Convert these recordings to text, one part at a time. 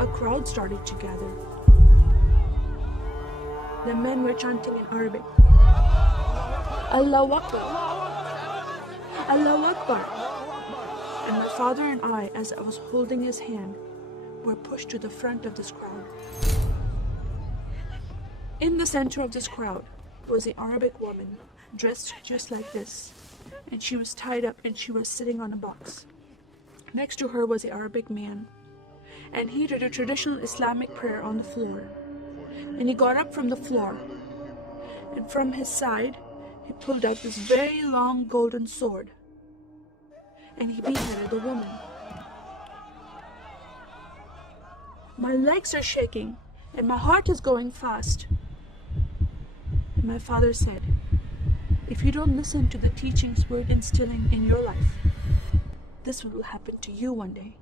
a crowd started to gather. The men were chanting in Arabic, "Allahu Akbar! Allahu Akbar!" And my father and I, as I was holding his hand, were pushed to the front of this crowd. In the center of this crowd was an Arabic woman, dressed just like this, and she was tied up and she was sitting on a box. Next to her was an Arabic man, and he did a traditional Islamic prayer on the floor. And he got up from the floor, and from his side, he pulled out this very long golden sword, and he beheaded the woman. My legs are shaking, and my heart is going fast. And my father said, "If you don't listen to the teachings we're instilling in your life, this will happen to you one day."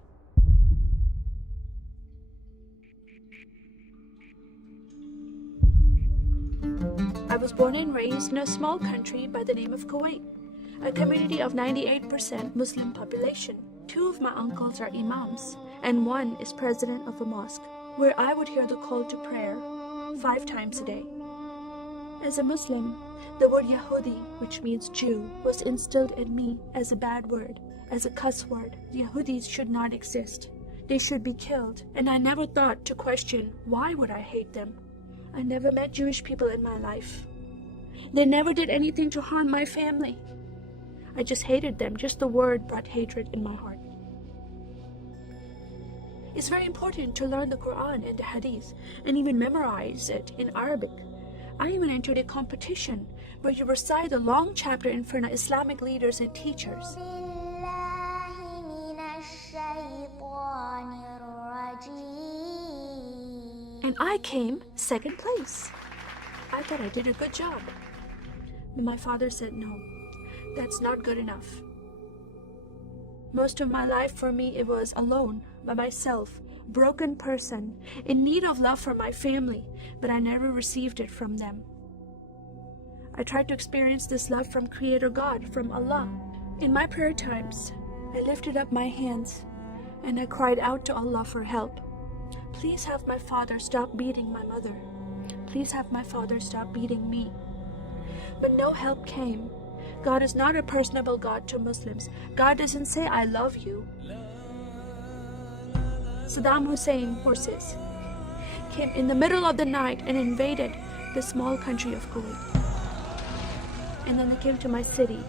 I was born and raised in a small country by the name of Kuwait, a community of 98% Muslim population. 2 of my uncles are imams, and 1 is president of a mosque, where I would hear the call to prayer 5 times a day. As a Muslim, the word Yahudi, which means Jew, was instilled in me as a bad word, as a cuss word. Yahudis should not exist. They should be killed, and I never thought to question why would I hate them. I never met Jewish people in my life. They never did anything to harm my family. I just hated them. Just the word brought hatred in my heart. It's very important to learn the Quran and the Hadith and even memorize it in Arabic. I even entered a competition where you recite a long chapter in front of Islamic leaders and teachers. And I came 2nd place. I thought I did a good job. But my father said, "No, that's not good enough." Most of my life for me, it was alone, by myself, broken person, in need of love from my family, but I never received it from them. I tried to experience this love from Creator God, from Allah. In my prayer times, I lifted up my hands and I cried out to Allah for help. Please have my father stop beating my mother. Please have my father stop beating me. But no help came. God is not a personable God to Muslims. God doesn't say, "I love you." Saddam Hussein forces came in the middle of the night and invaded the small country of Kuwait. And then they came to my city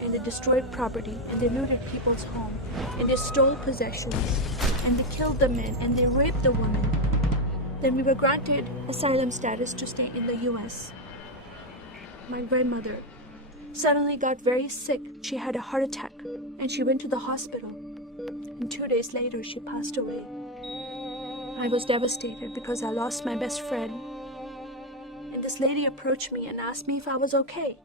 and they destroyed property and they looted people's home and they stole possessions and they killed the men and they raped the women. Then we were granted asylum status to stay in the US. My grandmother suddenly got very sick. She had a heart attack and she went to the hospital. And 2 days later, she passed away. I was devastated because I lost my best friend. And this lady approached me and asked me if I was okay.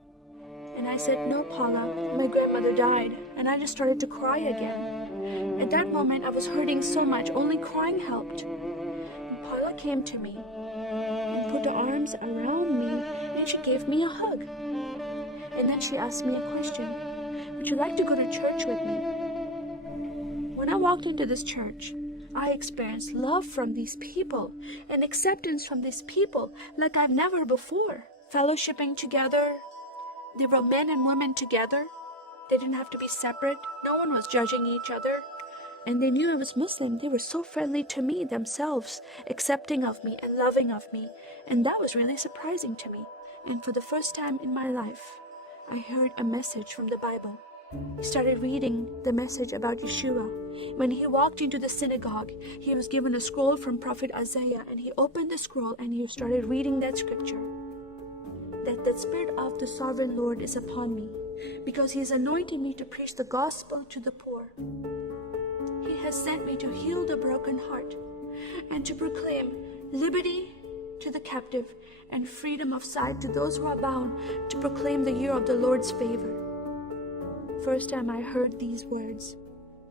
And I said, "No, Paula, my grandmother died." And I just started to cry again. At that moment, I was hurting so much, only crying helped. And Paula came to me and put her arms around me and she gave me a hug. And then she asked me a question. "Would you like to go to church with me?" When I walked into this church, I experienced love from these people and acceptance from these people like I've never before. Fellowshipping together. They were men and women together. They didn't have to be separate. No one was judging each other. And they knew I was Muslim. They were so friendly to me themselves, accepting of me and loving of me. And that was really surprising to me. And for the first time in my life, I heard a message from the Bible. He started reading the message about Yeshua. When he walked into the synagogue, he was given a scroll from Prophet Isaiah, and he opened the scroll and he started reading that scripture. That the Spirit of the Sovereign Lord is upon me, because he has anointed me to preach the gospel to the poor. He has sent me to heal the broken heart and to proclaim liberty to the captive and freedom of sight to those who are bound, to proclaim the year of the Lord's favor. First time I heard these words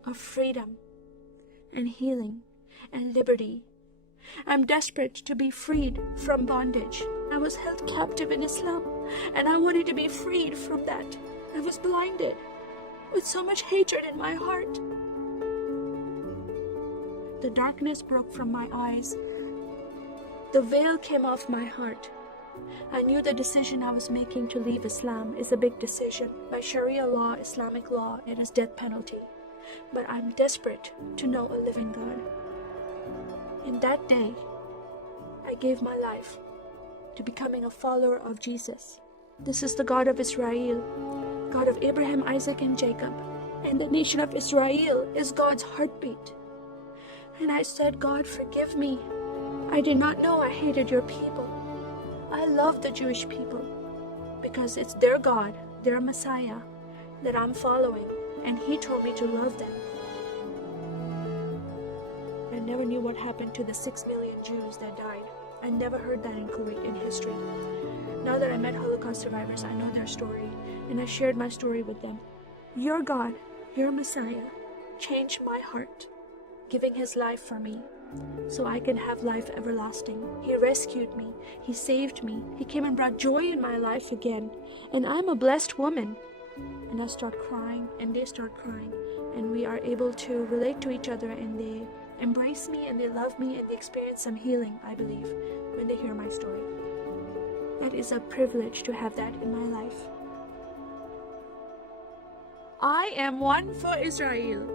of freedom and healing and liberty. I'm desperate to be freed from bondage. I was held captive in Islam and I wanted to be freed from that. I was blinded with so much hatred in my heart. The darkness broke from my eyes. The veil came off my heart. I knew the decision I was making to leave Islam is a big decision. By Sharia law, Islamic law, it is death penalty. But I'm desperate to know a living God. In that day, I gave my life to becoming a follower of Jesus. This is the God of Israel, God of Abraham, Isaac, and Jacob. And the nation of Israel is God's heartbeat. And I said, God, forgive me. I did not know I hated your people. I love the Jewish people because it's their God, their Messiah that I'm following. And He told me to love them. I never knew what happened to the 6 million Jews that died. I never heard that in Kuwait in history. Now that I met Holocaust survivors, I know their story, and I shared my story with them. Your God, your Messiah, changed my heart, giving His life for me, so I can have life everlasting. He rescued me. He saved me. He came and brought joy in my life again. And I'm a blessed woman. And I start crying, and they start crying, and we are able to relate to each other, and they embrace me, and they love me, and they experience some healing, I believe, when they hear my story. That is a privilege to have that in my life. I am one for Israel.